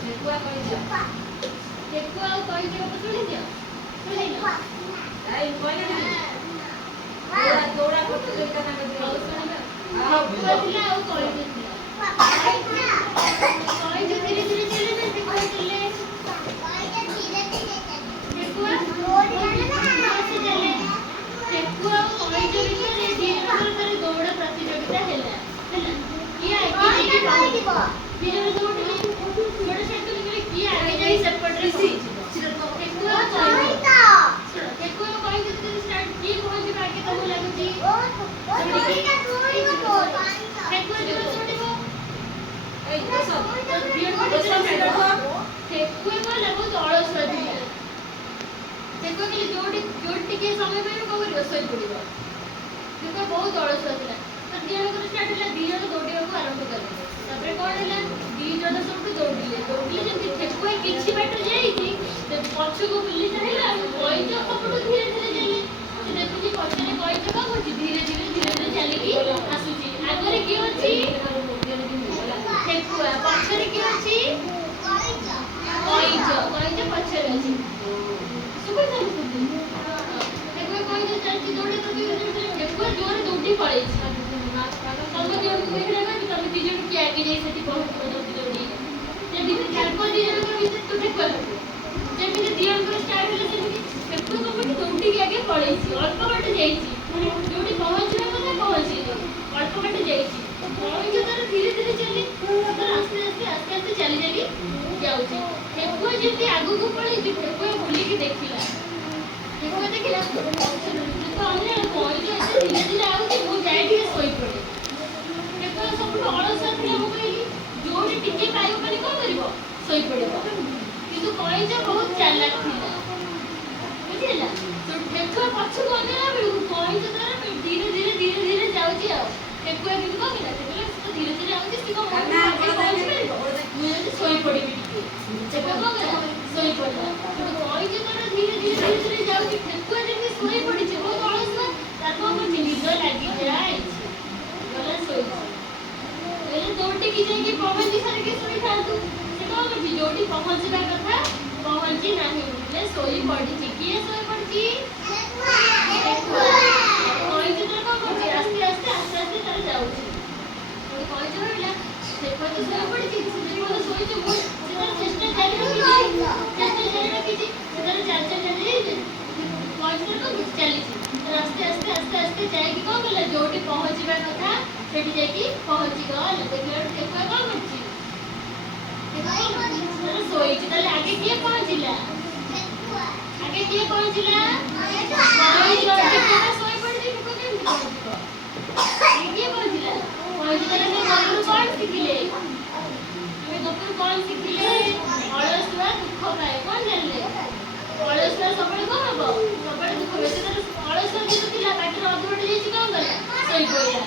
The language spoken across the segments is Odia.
ଠେକୁଆ କହିଦିଅ। ଠେକୁଆ ଆଉ କହିଦିଅ ଶୁଣିଦିଅ। ଶୁଣିଲ? ଏଇ କହିଲେ ଦୌଡ଼ା ପ୍ରତିଯୋଗିତା ତାଙ୍କ ଦିଅ। ଠେକୁଆ ଥିଲା ଆଉ କହିଦିଅ ଥିଲା। କହିଦିଅ ଧୀରେ ଧୀରେ ଚାଲେ ନା ଠେକୁଆ ଚାଲେ। ଠେକୁଆ ସେ ଚାଲେ। ଠେକୁଆ ଆଉ କହିଦିଅ ଭିତରେ ଦି ଜଣଙ୍କର ଦୌଡ଼ା ପ୍ରତିଯୋଗିତା ହେଲା। ହେଲା କିଏ ଆଗେ ଯାଇକି ପହଞ୍ଚିବ। ଦି ଜଣ ଦୌଡ଼ିଲେ ଗୋଟେ ସାଇକେଲ ଗଲେ କିଏ ଆଗେ ଯାଇ ସେପଟରେ ପହଞ୍ଚିବ। ଠେକୁଆ କହିଦିଅ ଯଦି ଷ୍ଟାର୍ଟ କିଏ ପହଞ୍ଚିବ ଆଗେ ତମକୁ ଲାଗୁଛି? ଠେକୁଆ ଜୋର ଦୌଡ଼ିବ। ଠେକୁଆ କହିଲା ବହୁତ ଅଳସୁଆ ଥିଲା। ଠେକୁଆ କହିଲେ ଯୋଉଠି ଟିକେ ସମୟ ପାଇବ କଣ କରିବ? ଶୋଇ ପଡ଼ିବ। ଠେକୁଆ ବହୁତ ଅଳସୁଆ ଥିଲା। ତ ଦି ଜଣଙ୍କର ଷ୍ଟାର୍ଟ ହେଲା। ଦି ଜଣ ଦୌଡ଼ିବାକୁ ଆରମ୍ଭ କଲେ। ତାପରେ କଣ ହେଲା? ଦି ଜଣ ସବୁଠୁ ଦୌଡ଼ିଲେ ଯେମିତି ଠେକୁଆ କିଛି ବାଟ ଯାଇଛି ପଛକୁ ବୁଲି ଚାହିଁଲା ଆଉ କଇଁଛ ସବୁଠୁ ଧୀରେ ଧୀରେ ଚାଲେ। ସେ ଦେଖୁଛି ପଛରେ କଇଁଛ କଣ କରୁଛି? ଧୀରେ ଧୀରେ ଚାଲିକି ଆସୁଛି। ଆଗରେ କିଏ ଅଛି? ଠେକୁଆ। ପଛରେ କିଏ ଅଛି? କଇଁଛ ପଛରେ ଅଛି। ଠେକୁଆ କଇଁଛ ଚାଲିଛି ଦୌଡ଼ି ଠେକୁଆ ଜୋରରେ ଦୌଡ଼ି ପଳେଇଛି। ତମ ଦି ଜଣଙ୍କୁ ଦେଖିଲା କହିବି ତମେ ଦି ଜଣ କିଏ ଆଗେ ଯାଇ ସେଠି ପହଞ୍ଚିବ ଦୌଡ଼ି। ଯେମିତି ତାଙ୍କ ଦି ଜଣଙ୍କ ଭିତରେ ତୁ ଠେକୁଆ ଲାଗୁ। ଯେମିତି ଦି ଜଣଙ୍କର ଷ୍ଟାର୍ଟ ହେଲା ସେମିତି ଠେକୁଆ କଣ ଦୌଡ଼ିକି ଆଗେ ପଳେଇଛି। ଅଳ୍ପ ବାଟ ଯାଇଛି। ଯୋଉଠି ପହଞ୍ଚିବା କଥା ପହଞ୍ଚିନି। ଅଳ୍ପ ବାଟ ଯାଇଛି। କଇଁଛ ତାର ଧୀରେ ଧୀରେ ଚାଲେ। ତାର ଆସ୍ତେ ଚାଲି ଯାଉଛି। ଠେକୁଆ ଯେମିତି ଆଗକୁ ପଳେଇଛି ଠେକୁଆ ବୁଲିକି ଦେଖିଲା। ଠେକୁଆ ଦେଖିଲା ଅନ୍ୟ କଇଁଛ ଏତେ ଧୀରେ ଧୀରେ ଆଉଛି ମୁଁ ଯାଇ ଟିକେ ଶୋଇପଡ଼େ। ଠେକୁଆ ସବୁଠୁ ଅଳସୁଆ ଥିଲା। ମୁଁ କହିଲି ଯୋଉଠି ଟିକେ ପାଇବ ମାନେ କଣ କରିବ? ଶୋଇପଡ଼ିବ। କିନ୍ତୁ କଇଁଛ ବହୁତ ଚାଲାକ ଥିଲା। ବୁଝିଲା? ଠେକୁଆ ପଛକୁ ଅନେଇଲା ବେଳକୁ କଇଁଛ ତାର ଧୀରେ ଧୀରେ ଯାଉଛି ଆଉ। ଠେକୁଆ କିନ୍ତୁ କଣ କଲା? ଧୀରେ ଧୀରେ ଆଉଛି ସେ କଣ ପହଞ୍ଚି ପାରିବ? ମୁଁ ଯଦି ଶୋଇପଡ଼ିବି ଟିକେ। ଠେକୁଆ କଣ କଲା? ଶୋଇପଡ଼ିଲା। କିନ୍ତୁ କଇଁଛ ତାର ଧୀରେ ଯାଉଛି। ଠେକୁଆ ଯେମିତି ଶୋଇପଡ଼ିଛି ବହୁତ ଅଳସୁଆ ତାର କଣ କରୁଛି? ନିଦ ଲାଗିଯାଇଛି। ଗଲା ଶୋଇଛି। ହେଲେ ଦୌଡ଼ିକି ଯାଇକି ପହଞ୍ଚି ସାରିକି ଶୋଇଥାନ୍ତୁ। ସେ କଣ କରୁଛି? ଯୋଉଠି ପହଞ୍ଚିବା କଥା ପହଞ୍ଚି ନାହିଁ। ହେଲେ ଶୋଇ ପଡ଼ିଛି। କିଏ ଶୋଇ ପଡ଼ିଛି? ଠେକୁଆ। କଇଁଛ ତାର କଣ କରୁଛି? ଆସ୍ତେ ତାର ଯାଉଛି। କଇଁଛ ଭାବିଲା ଠେକୁଆ ତ ଶୋଇ ପଡ଼ିଛି। ସେ ଯଦି ଭଲ ଶୋଇଛି ସେ ତାର ଚେଷ୍ଟା ଜାରି ରଖିଛି। ସେ ତାର ଚାଲି କଇଁଛ ତାର କଣ ଚାଲିଛି। ଆସ୍ତେ ଯାଇକି କଣ କଲା? ଯୋଉଠି ପହଞ୍ଚିବା କଥା ସେଠି ଯାଇକି ପହଞ୍ଚିଗଲା। ଦେଖିଲା ଠେକୁଆ କଣ କରୁଛି? ଶୋଇଛି। ତାହେଲେ ଆଗେ କିଏ ପହଞ୍ଚିଲା? ଆଗେ କିଏ ପହଞ୍ଚିଲା? ଠେକୁଆ ଶୋଇପଡ଼ିଛି। ଠେକୁଆ କେମିତି ପହଞ୍ଚିବ? ଆଗେ କିଏ ପହଞ୍ଚିଲା? କଇଁଛ ତାର ଗପରୁ କଣ ଶିଖିଲେ? ଆମେ ଗପରୁ କଣ ଶିଖିଲେ? ଅଳସୁଆ ଦୁଃଖ ପାଏ। କଣ ଜାଣିଲେ? ଅଳସୁଆ ସବୁବେଳେ କଣ ହବ? ସବୁବେଳେ ଦୁଃଖ ପାଏ। ସେ ତାର ଅଳସୁଆ ଯେହେତୁ ଥିଲା ବାଟରେ ଅଧବାଟ ଯାଇଛି କଣ କଲା? ଶୋଇପଡ଼ିଲା।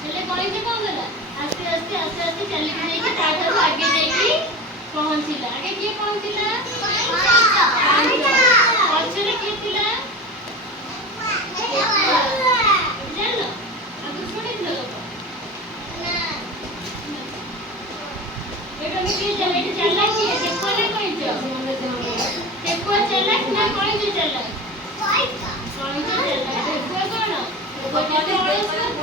ହେଲେ କଇଁଛ କଣ କଲା? ଆସ୍ତେ ଚାଲିକି ଯାଇକି ତାଠାରୁ ଆଗେ ଯାଇକି ପହଞ୍ଚିଲା। ଆଗେ କିଏ ପହଞ୍ଚିଲା? ପଛରେ କିଏ ଥିଲା? ଜାଣିଲ? ଆଗରୁ ଶୁଣିଥିଲ ଲୋକ? ଏଇଠି ଚାଲାକ କିଏ? ଠେକୁଆ ନା କଇଁଛ? ଠେକୁଆ ଚାଲାକ ନା କଇଁଛ ଚାଲାକ? କଇଁଛ ଚାଲାକ। ଠେକୁଆ କଣ? ଠେକୁଆ ଅଳସୁଆ।